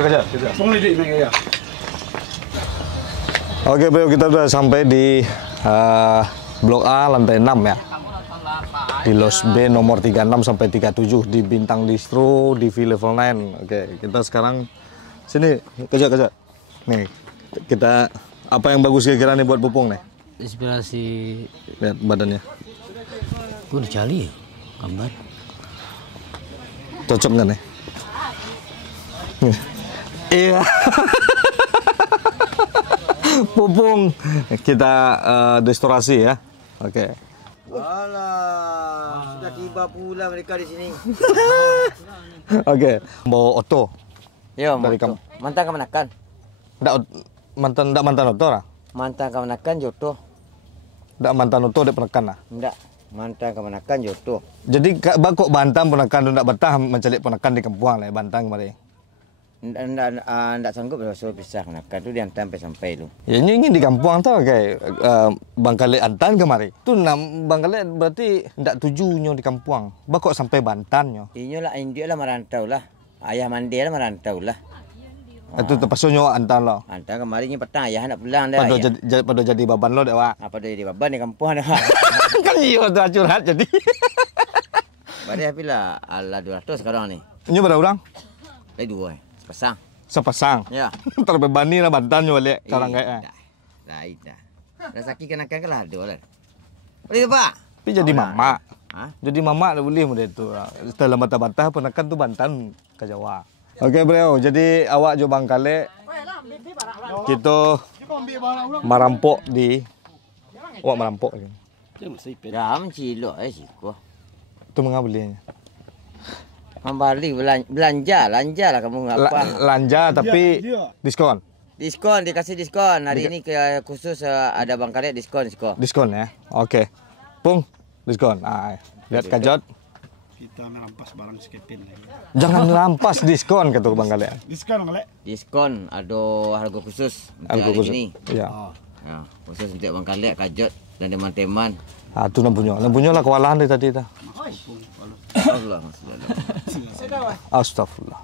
Kejar. Oke bro, kita udah sampai di Blok A lantai 6 ya. Di Los B nomor 36 sampai 37 di Bintang Distro di V-Level 9. Oke, kita sekarang sini kejar. Nih, kita apa yang bagus kira-kira nih buat Pupung nih? Inspirasi. Lihat badannya. Gue udah cari ya, gambar. Cocok nggak nih? Iya. Pupung kita restorasi ya. Oke. Walah, sudah tiba pula mereka di sini. Oke, bawa oto. Ya, dari kamu. mantan kemenakan. Ndak mantan oto lah. Mantan kemenakan jodoh. Ndak mantan oto dek penekan lah. Ndak, mantan kemenakan jodoh. Jadi kok bantam penekan ndak betah mencalik penekan di kampung lah bantang kemarin. Ndak sanggup so bisa kemenakan tu dia sampai lu. Ya ini di kampung tau kayak Bangkale Antan kemarin. Tu Bangkale berarti ndak tujunya di kampung. Kok sampai Bantannya. Inyo lah indio lah merantau lah. Ayah mandi lah merantau lah. Itu terpaksa Antan lo. Antan kemarin petang ayah nak pulang dah. Pada jadi baban lo dek wak. Apa jadi baban di kampung dah. Kan iya udah curhat jadi. Badai bila ala 200 sekarang ni. Ini berapa orang? Lagi 2 sepasang. Sepasang. Ya. Terbebani lah Bantannya balik sekarang kayak. Dah. Dah sakit kenakan ke lah ada lah. Boleh pak? Tapi jadi mama. Hah? Jadi mama dah boleh mudah itu. Setelah bantah-bantah penekan tu Bantan ke Jawa. Oke bro, jadi awak jo Bangkale. Kita merampok di awak merampok. Dah mencilok siko. Itu mengapa belinya? Membalik belanja lah kamu ngapa? Lanja tapi diskon. Diskon dikasih diskon. Hari ini khusus ada Bangkale diskon. Diskon ya. Oke. Pung, diskon. Lihat kajot. Kita merampas barang sekepin lagi. Jangan merampas diskon kata Bangkale. Diskon Kale. Diskon ada harga khusus untuk Harga hari khusus. ini. Iya. Ya, khusus untuk Bangkale kajot dan teman-teman. Itu nampunya lah kewalahan dari tadi dah. Allah. Astagfirullah.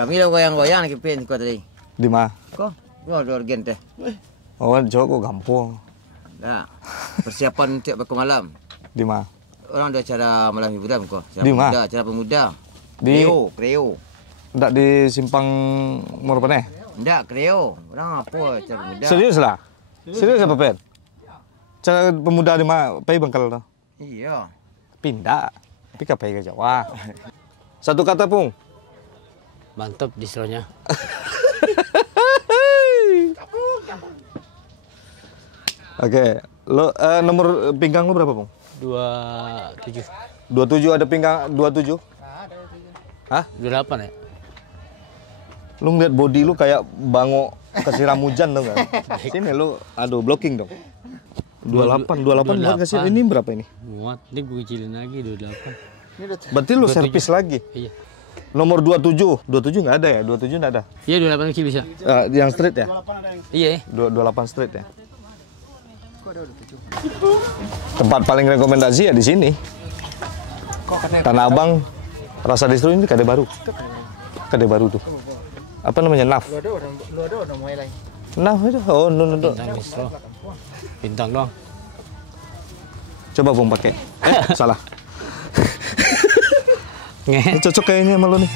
Kami dah goyang-goyang nak kepin kau tadi. Di mana? Kau ada organ teh. Oh, Jawa kok gampang. Dah. Persiapan untuk bakal malam. Di mana? Orang ada acara malam hiburan kau. Di mana? Acara pemuda. Di Kreo. Ndak di simpang Morpane? Ndak, Kreo. Orang apa acara pemuda? Serius lah? Serius apa Pen? Cara pemuda di mana? Pai Bangkal tu. Iya. Pindah. Tapi kapai ke Jawa. Satu kata Pung. Mantap distronya. Oke, lo nomor pinggang lo berapa Pung? 27. 27 ada pinggang 27? Hah? 28 ya? Lu ngeliat body lu kayak bango kesiram hujan dong kan? Sini lu, aduh blocking dong. 28 muat kasih ini berapa ini? Muat, ini gue kecilin lagi 28. Berarti lu servis lagi? Iya. Nomor 27 nggak ada ya? 27 nggak ada? Iya 28 kecil bisa. Yang straight ya? Iya. 28 straight ya? Tempat paling rekomendasi ya di sini. Tanah Abang, Rasa Distro ini kade baru tuh. Apa namanya? NAF. NAF itu. Oh, no. Bintang distro. Bintang doang. Coba Bung pakai. Salah. Ini cocok kayaknya sama lo nih.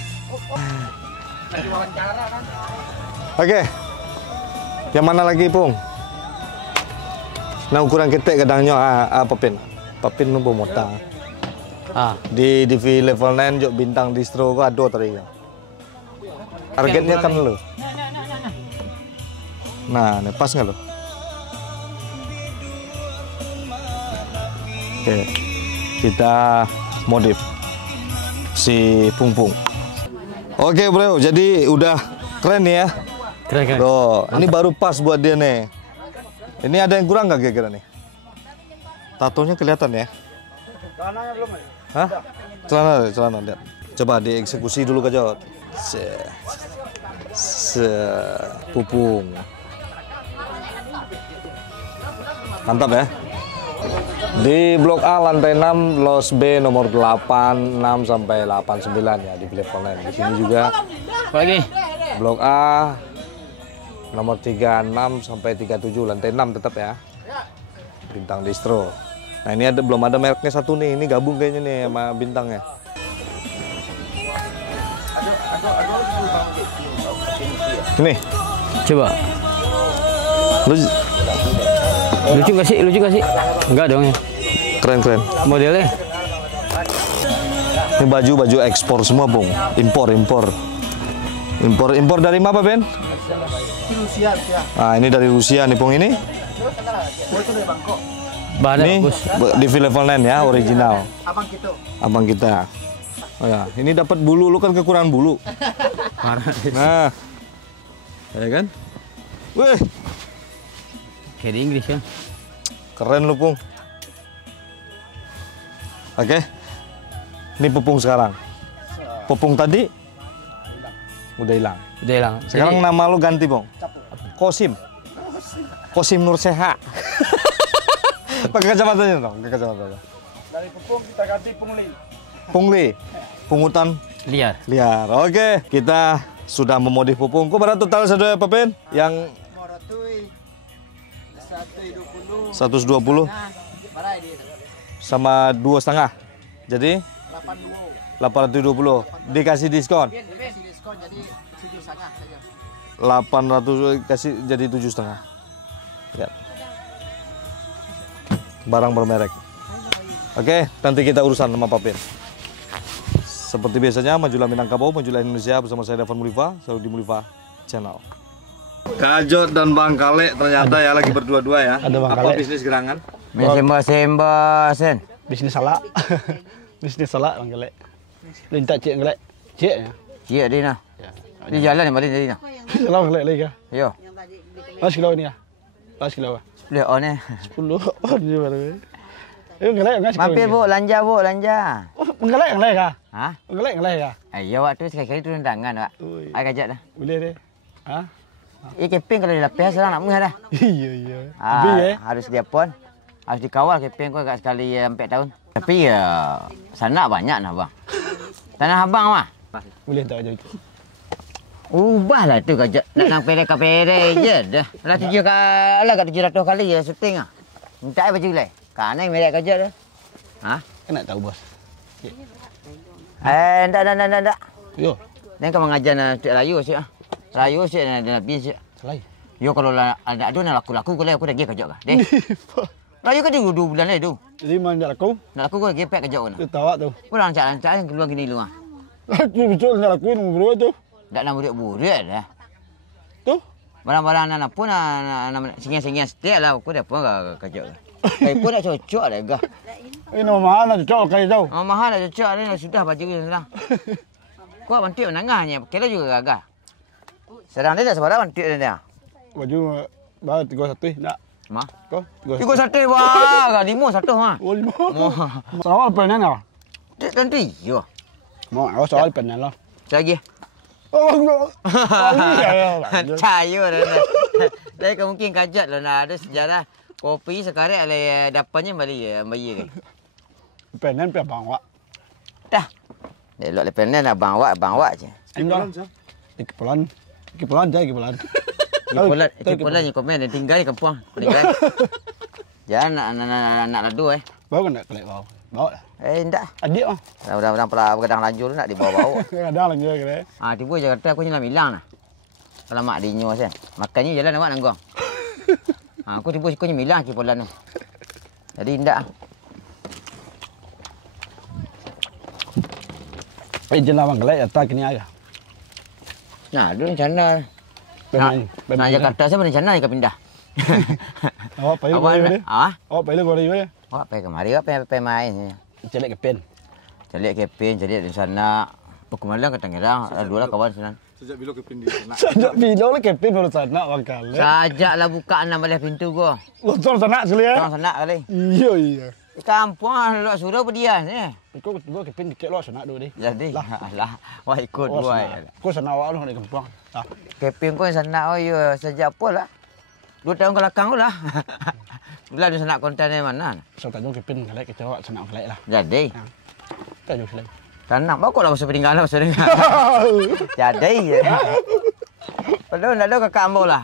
Oke. Yang mana lagi, Pung? Nah, ukuran ketek kadangnya apa Pin? Papin nu mota. Di V-Level 9 jok Bintang Distro kok ada tadi. Targetnya kan lo. Nah, ini pas nggak lo? Oke, kita modif si Pung. Oke bro, jadi udah keren nih ya. Keren. Tuh, ini baru pas buat dia nih. Ini ada yang kurang nggak kira-kira nih? Tatonya kelihatan ya? Celananya belum ada. Hah? Celana lihat. Coba dieksekusi dulu Kajot. Pupung. Mantap ya. Di Blok A lantai 6, Los B nomor 86 sampai 89 ya di level 9. Di sini juga Apa lagi? Blok A nomor 36 sampai 37 lantai 6 tetap ya. Bintang Distro. Nah, ini belum ada mereknya satu nih. Ini gabung kayaknya nih sama bintangnya. Ini. Coba. Lucu gak sih? Lucu gak sih? Enggak dong ya. Keren. Modelnya Ini baju ekspor semua, Bung. Impor dari mana, Ben? Rusia. Nah, ini dari Rusia nih, Bung, ini. bahannya Ini bagus. di level 9 ya, original. Abang kita. Oh ya, ini dapat bulu, lu kan kekurangan bulu. Parah. Nah. Ya kan? Wih, Kayak di Inggris kan. keren lu, Pung. Oke. Ini pupung sekarang. Pupung tadi udah hilang. Udah hilang. Sekarang Jadi, nama lu ganti, Bung. Kosim. Kosim Nur Seha. Pakai kacamatanya dong, pakai kacamatanya. dari Pupung kita ganti Pungli. Pungli. Pungutan liar. liar. Oke, kita sudah memodif pupung. Kok berapa total sudah apa, Ben? Yang 120 sama 2,5. Jadi 820. Dikasih diskon. 800 kasih jadi 7,5. Ya. Barang bermerek. Oke, nanti kita urusan sama Pak Ben. Seperti biasanya, majulah Minangkabau, majulah Indonesia bersama saya Davan Mulifa, selalu di Mulifa Channel. Kajot dan Bang Kale ternyata ya lagi berdua-dua ya. Ada Bang Apa Kale. bisnis gerangan? Semba, Sen. Bisnis salak. Bisnis salak Bang Gelek. Lintak cik Gelek. Cik ya. Cik dia nah. Di jalan ni balik tadi nah. Salah Gelek lagi kah? Yo. Mas kilo ni ah. Mas kilo ah. Lihat on eh. 10 on je baru. Gelek enggak sekali. Mampir bu, lanja. Oh, Gelek yang lek kah? Ha? Gelek yang lek kah? Ayo waktu sekali-kali turun tangan, Pak. Ui. Ai kajak dah. Boleh deh. Ha? Keping kalau dilapis sekarang nak mudah dah. Iya. Habis eh. Harus dia pun. Harus dikawal keping kau agak sekali 4 tahun. Tapi ya sana banyak nah, Bang. Tanah abang mah. Boleh tak aja. Ubahlah tu kajak. Nak nang pere je dah. Lah 700 kali ya syuting ah. Minta baju lai. Kana merek kajak dah. Ha? Kan nak tahu bos. Ndak. Yo. Dan kau mengajar nak rayu sih ah. Rayu sih nak bis. Selai. Yo kalau ada nak laku kau aku dah pergi kajak kah. Deh. Rayu kan 2 bulan dah tu. Jadi mana aku? Nak laku kau gepek kajak kau. Tu tawa tu. Kau lancar keluar gini lu ah. Aku betul nak aku nombor tu. Dak nak budak dah. Tu. Barang-barang anak pun singgah-singgah setiap lah aku dah pun kajak. Kai pun nak cocok dah gah. Ini nama mana cocok kali tu. Oh, mahal dah cocok ni sudah baju dia sedang. Kau bantik menangahnya, kira juga gagah. Sedang dia tak sebarang bantik dia. Baju baru 31 nak. Mah. Kau? Ikut satu wah, gak lima satu mah. Oh, lima. Mau. Soal penan lah. Dia tentu iyo. Mau aku soal penan lah. Lagi. Oh, no. Cayo dah. Saya mungkin kajat lah nak ada sejarah kopi sekarang ada dapatnya balik bayi kan. Penan pe bang wak. Dah. Elok le penan abang wak je. Tinggal. Ikipulan je. Ikipulan ni komen tinggal di kampung. Tinggal. Jangan nak ladu Bawa nak kelek bawa. Bawa dah. Endak. Adik ah. Udah pula begadang lanjut nak dibawa-bawa. Ada lagi kelek. Tiba Jakarta aku nak bilang nah. Kalau mak dinyo sen. Makannya jalan awak nanggong. Aku tiba sikunya bilang Ikipulan ni. Jadi endak. Jelah bang kelek atas kini aja. Nah, dulu rencana. Nak Jakarta saya berencana nak pindah. Awak payah Awak kau nak? ni. Ah? Awak payah kau ni. Awak pergi kemari, awak pergi main. Celek ke pen. Calik kepin, calik di sana. Pekumalang ke Tangerang, ada 2 lah kawan sana. Sejak bila ke pindi nak. Sejak bilo ke pen baru sana bang kelek. Sajaklah buka 6 belas pintu gua. Lontong sana sekali ya. Orang sana kali. Iya. Kampung lah suruh berdiam ni. Kau ke pen kecil lo sana dulu deh. Jadi, lah, wah ikut gua. Kau sana awak lo di kampung. Ah. Kepin kau yang sana, oh ya, sejak apa lah. 2 tahun ke belakang lah. Bila dia nak konten yang mana? So tak jom kepin galek kita awak senang galek lah. Jadi, Tak jom selai. tanam bagus lah masa peninggalan masa dengar. Jadi. Padahal nak ada kakak ambo lah.